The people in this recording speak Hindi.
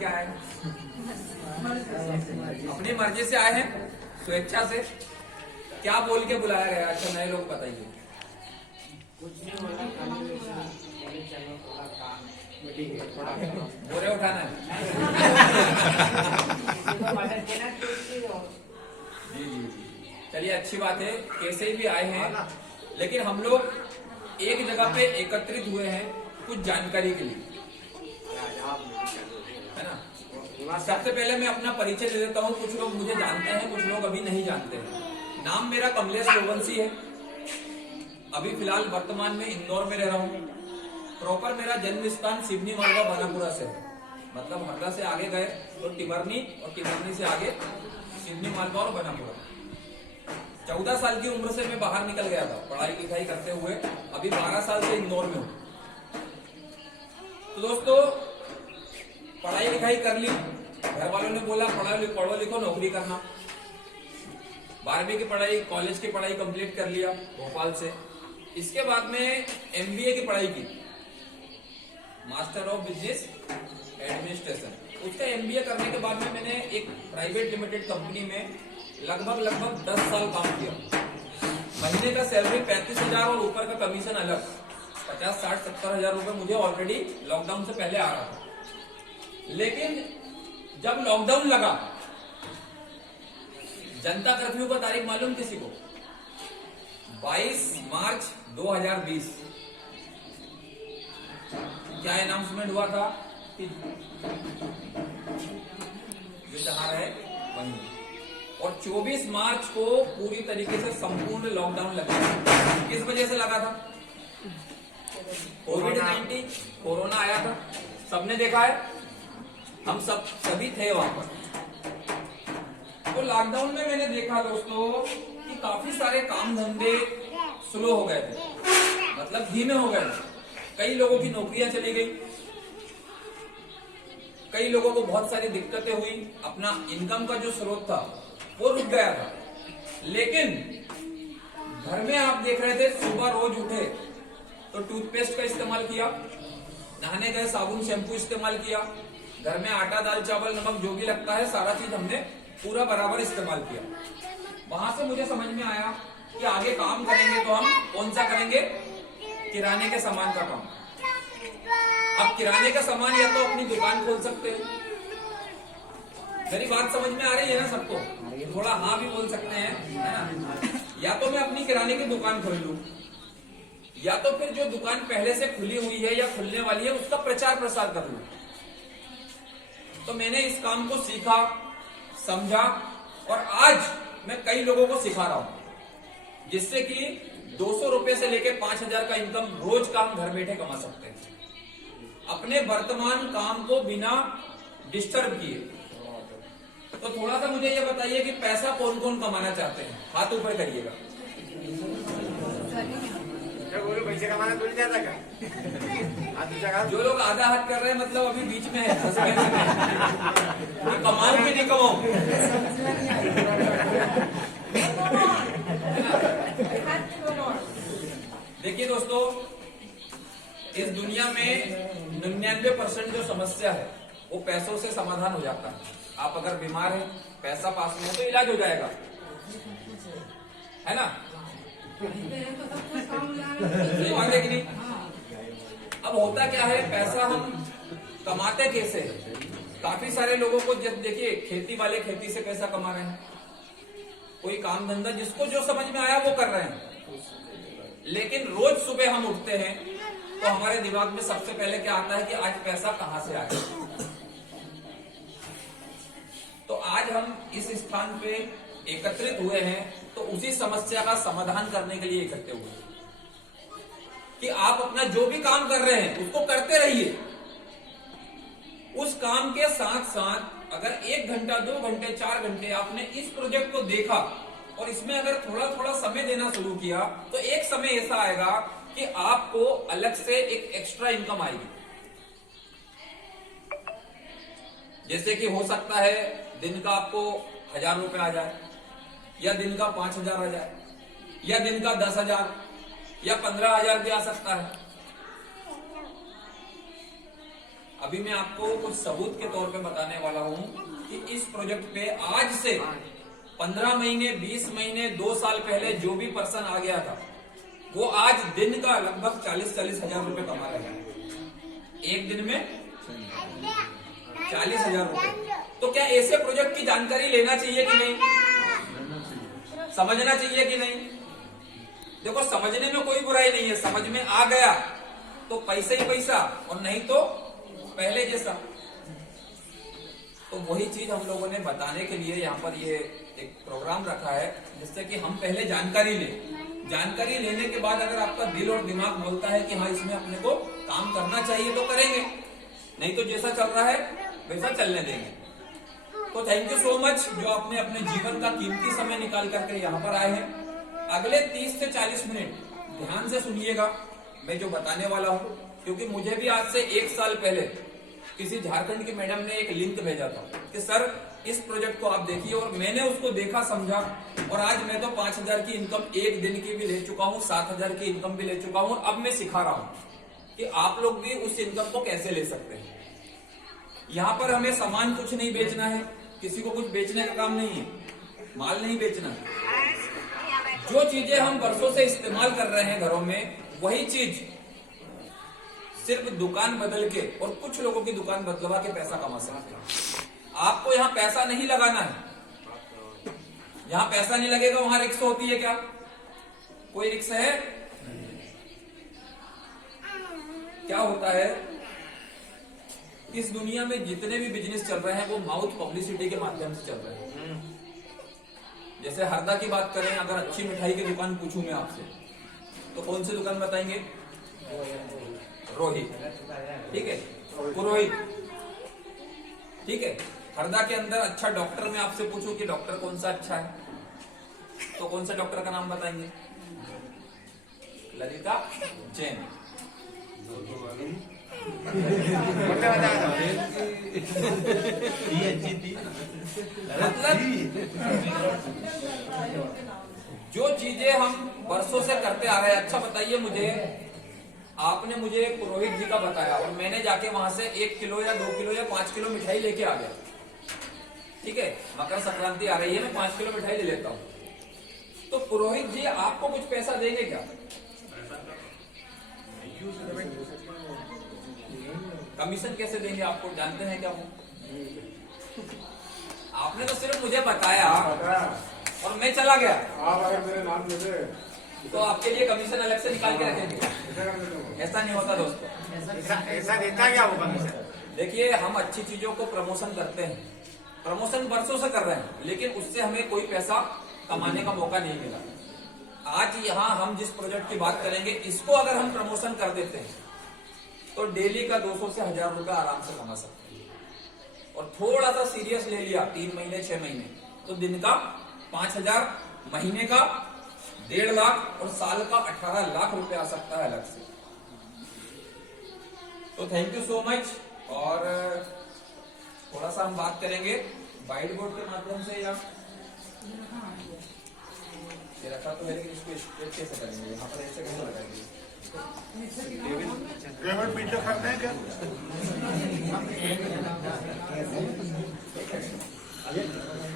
के आए हैं? अपनी मर्जी से आए हैं, स्वेच्छा से? क्या बोल के बुलाया गया? अच्छा नए लोग बताइए। कुछ नहीं बोला, चलो थोड़ा काम बोरे उठाना है। जी जी, चलिए अच्छी बात है, कैसे भी आए हैं, लेकिन हम लोग एक जगह पे एकत्रित हुए हैं कुछ जानकारी के लिए, है ना। सबसे पहले मैं अपना परिचय दे देता हूँ। कुछ लोग मुझे जानते हैं, कुछ लोग अभी नहीं जानते हैं। नाम मेरा कमलेश गोवंशी है। अभी फिलहाल वर्तमान में इंदौर में रह रहा हूँ। प्रॉपर मेरा जन्म स्थान सिवनी मालवा बनापुरा से है। मतलब हरदा से आगे गए तो टिमरनी, और टिमरनी से आगे सिवनी मालवा और बनापुरा। 14 साल की उम्र से मैं बाहर निकल गया था पढ़ाई लिखाई करते हुए। अभी 12 साल से इंदौर में हूँ। तो दोस्तों, पढ़ाई लिखाई कर ली, घर वालों ने बोला पढ़ो लिखो नौकरी करना। 12वीं की पढ़ाई, कॉलेज की पढ़ाई कंप्लीट कर लिया भोपाल से। इसके बाद में MBA की पढ़ाई की, मास्टर ऑफ बिजनेस एडमिनिस्ट्रेशन। उसका MBA करने के बाद में मैंने एक प्राइवेट लिमिटेड कंपनी में लगभग 10 साल काम किया। महीने का सैलरी 35,000 और ऊपर का कमीशन अलग 50, 60, 70 हजार रुपए मुझे ऑलरेडी लॉकडाउन से पहले आ रहा था। लेकिन जब लॉकडाउन लगा, जनता कर्फ्यू का तारीख मालूम किसी को? 22 मार्च 2020। क्या अनाउंसमेंट हुआ था कि जो जहां है वहीं, और 24 मार्च को पूरी तरीके से संपूर्ण लॉकडाउन लगा। किस वजह से लगा था? कोविड-19, कोरोना आया था, सबने देखा है, हम सभी थे वहां पर। तो लॉकडाउन में मैंने देखा दोस्तों कि काफी सारे काम धंधे स्लो हो गए थे, मतलब धीमे हो गए थे। कई लोगों की नौकरियां चली गई, कई लोगों को बहुत सारी दिक्कतें हुई, अपना इनकम का जो स्रोत था वो रुक गया था। लेकिन घर में आप देख रहे थे, सुबह रोज उठे तो टूथपेस्ट का इस्तेमाल किया, नहाने गए साबुन शैम्पू इस्तेमाल किया, घर में आटा दाल चावल नमक जो भी लगता है सारा चीज हमने पूरा बराबर इस्तेमाल किया। वहां से मुझे समझ में आया कि आगे काम करेंगे तो हम कौन सा करेंगे? किराने के सामान का काम। अब किराने का सामान या तो अपनी दुकान खोल सकते हैं। मेरी बात समझ में आ रही है ना सबको? थोड़ा हाँ भी बोल सकते हैं, है ना। या तो मैं अपनी किराने की दुकान खोल लूं, या तो फिर जो दुकान पहले से खुली हुई है या खुलने वाली है उसका प्रचार प्रसार कर लूं। तो मैंने इस काम को सीखा, समझा, और आज मैं कई लोगों को सिखा रहा हूं, जिससे कि 200 रुपए से लेकर 5,000 का इनकम रोज का हम घर बैठे कमा सकते हैं, अपने वर्तमान काम को बिना डिस्टर्ब किए। तो थोड़ा सा मुझे ये बताइए कि पैसा कौन कौन कमाना चाहते हैं? हाथ ऊपर करिएगा। पैसे कमाना थोड़ी जाता का? जो लोग आधा हाथ कर रहे हैं मतलब अभी बीच में है, कमाऊं कि नहीं कमाऊं? देखिए दोस्तों, इस दुनिया में 99% जो समस्या है वो पैसों से समाधान हो जाता है। आप अगर बीमार हैं, पैसा पास में है तो इलाज हो जाएगा, है ना। सही बात है कि नहीं? अब होता क्या है, पैसा हम कमाते कैसे हैं? काफी सारे लोगों को जब देखिए, खेती वाले खेती से पैसा कमा रहे हैं, कोई काम धंधा जिसको जो समझ में आया वो कर रहे हैं। लेकिन रोज सुबह हम उठते हैं तो हमारे दिमाग में सबसे पहले क्या आता है कि आज पैसा कहां से आएगा। तो आज हम इस स्थान पे एकत्रित हुए हैं तो उसी समस्या का समाधान करने के लिए इकट्ठे हुए हैं कि आप अपना जो भी काम कर रहे हैं उसको करते रहिए। उस काम के साथ साथ अगर 1 घंटा, 2 घंटे, 4 घंटे आपने इस प्रोजेक्ट को देखा और इसमें अगर थोड़ा थोड़ा समय देना शुरू किया तो एक समय ऐसा आएगा कि आपको अलग से एक एक्स्ट्रा इनकम आएगी। जैसे कि हो सकता है दिन का आपको 1,000 रुपए आ जाए, या दिन का 5,000 आ जाए, या दिन का 10,000 या 15,000 भी आ सकता है। अब अभी मैं आपको कुछ सबूत के तौर पे बताने वाला हूं कि इस प्रोजेक्ट पे आज से 15 महीने, 20 महीने, 2 साल पहले जो भी पर्सन आ गया था वो आज दिन का लगभग 40-40 हजार रुपए कमा रहे हैं। एक दिन में 40 हजार रुपए। तो क्या ऐसे प्रोजेक्ट की जानकारी लेना चाहिए कि नहीं, समझना चाहिए कि नहीं? देखो, समझने में कोई बुराई नहीं है, समझ में आ गया तो पैसा ही पैसा, और नहीं तो पहले जैसा। तो वही चीज हम लोगों ने बताने के लिए यहाँ पर ये एक प्रोग्राम रखा है, जिससे कि हम पहले जानकारी लें। जानकारी लेने के बाद अगर आपका दिल और दिमाग बोलता है कि हाँ इसमें अपने को काम करना चाहिए तो करेंगे, नहीं तो जैसा चल रहा है वैसा चलने देंगे। तो थैंक यू सो मच जो आपने अपने जीवन का कीमती समय निकाल करके यहाँ पर आए हैं। अगले 30 से 40 मिनट ध्यान से सुनिएगा मैं जो बताने वाला हूँ, क्योंकि मुझे भी आज से 1 साल पहले किसी झारखंड की मैडम ने एक लिंक भेजा था कि सर इस प्रोजेक्ट को आप देखिए, और मैंने उसको देखा, समझा, और आज मैं तो 5,000 की इनकम एक दिन की भी ले चुका हूँ, 7,000 की इनकम भी ले चुका हूँ। अब मैं सिखा रहा हूँ कि आप लोग भी उस इनकम को कैसे ले सकते हैं। यहाँ पर हमें सामान कुछ नहीं बेचना है, किसी को कुछ बेचने का काम नहीं है, माल नहीं बेचना है। जो चीजें हम वर्षों से इस्तेमाल कर रहे हैं घरों में, वही चीज सिर्फ दुकान बदल के और कुछ लोगों की दुकान बदलवा के पैसा कमा सकते हैं। आपको यहाँ पैसा नहीं लगाना है, यहाँ पैसा नहीं लगेगा। वहां रिक्स होती है क्या? कोई रिक्स है? क्या होता है, इस दुनिया में जितने भी बिजनेस चल रहे हैं वो माउथ पब्लिसिटी के माध्यम से चल रहे हैं। जैसे हरदा की बात करें, अगर अच्छी मिठाई की दुकान पूछूं मैं आपसे तो कौन सी दुकान बताएंगे? रोहित, ठीक है, पुरोहित, ठीक है। हरदा के अंदर अच्छा डॉक्टर मैं आपसे पूछूं कि डॉक्टर कौन सा अच्छा है, तो कौन सा डॉक्टर का नाम बताएंगे? ललिता जैन। मतलब जो चीजें हम वर्षों से करते आ रहे हैं। अच्छा बताइए मुझे, आपने मुझे पुरोहित जी का बताया और मैंने जाके वहां से 1 किलो या 2 किलो या 5 किलो मिठाई लेके आ गया, ठीक है। मकर संक्रांति आ रही है, मैं 5 किलो मिठाई ले लेता हूँ, तो पुरोहित जी आपको कुछ पैसा देंगे क्या? कमीशन कैसे देंगे आपको, जानते हैं क्या वो? आपने तो सिर्फ मुझे बताया और मैं चला गया। आप अगर मेरे नाम ले दे तो आपके लिए कमीशन अलग से निकाल के रखेंगे? ऐसा नहीं होता दोस्तों। ऐसा देता क्या वो कमीशन? देखिए, हम अच्छी चीजों को प्रमोशन करते हैं, प्रमोशन वर्षों से कर रहे हैं, लेकिन उससे हमें कोई पैसा कमाने का मौका नहीं मिला। आज यहाँ हम जिस प्रोजेक्ट की बात करेंगे, इसको अगर हम प्रमोशन कर देते हैं तो डेली का 200 से 1,000 रुपए आराम से कमा सकते हैं। और थोड़ा सा सीरियस ले लिया 3 महीने 6 महीने तो दिन का 5,000, महीने का 1.5 लाख और साल का 18 लाख रुपए आ सकता है अलग से। तो थैंक यू सो मच। और थोड़ा सा हम बात करेंगे व्हाइट बोर्ड के माध्यम से, या ये रखा तो है लेकिन इसको स्ट्रेट कैसे करेंगे? यहाँ पर ऐसे कैसे लगाएंगे? पेमेंट वीडियो करते हैं क्या?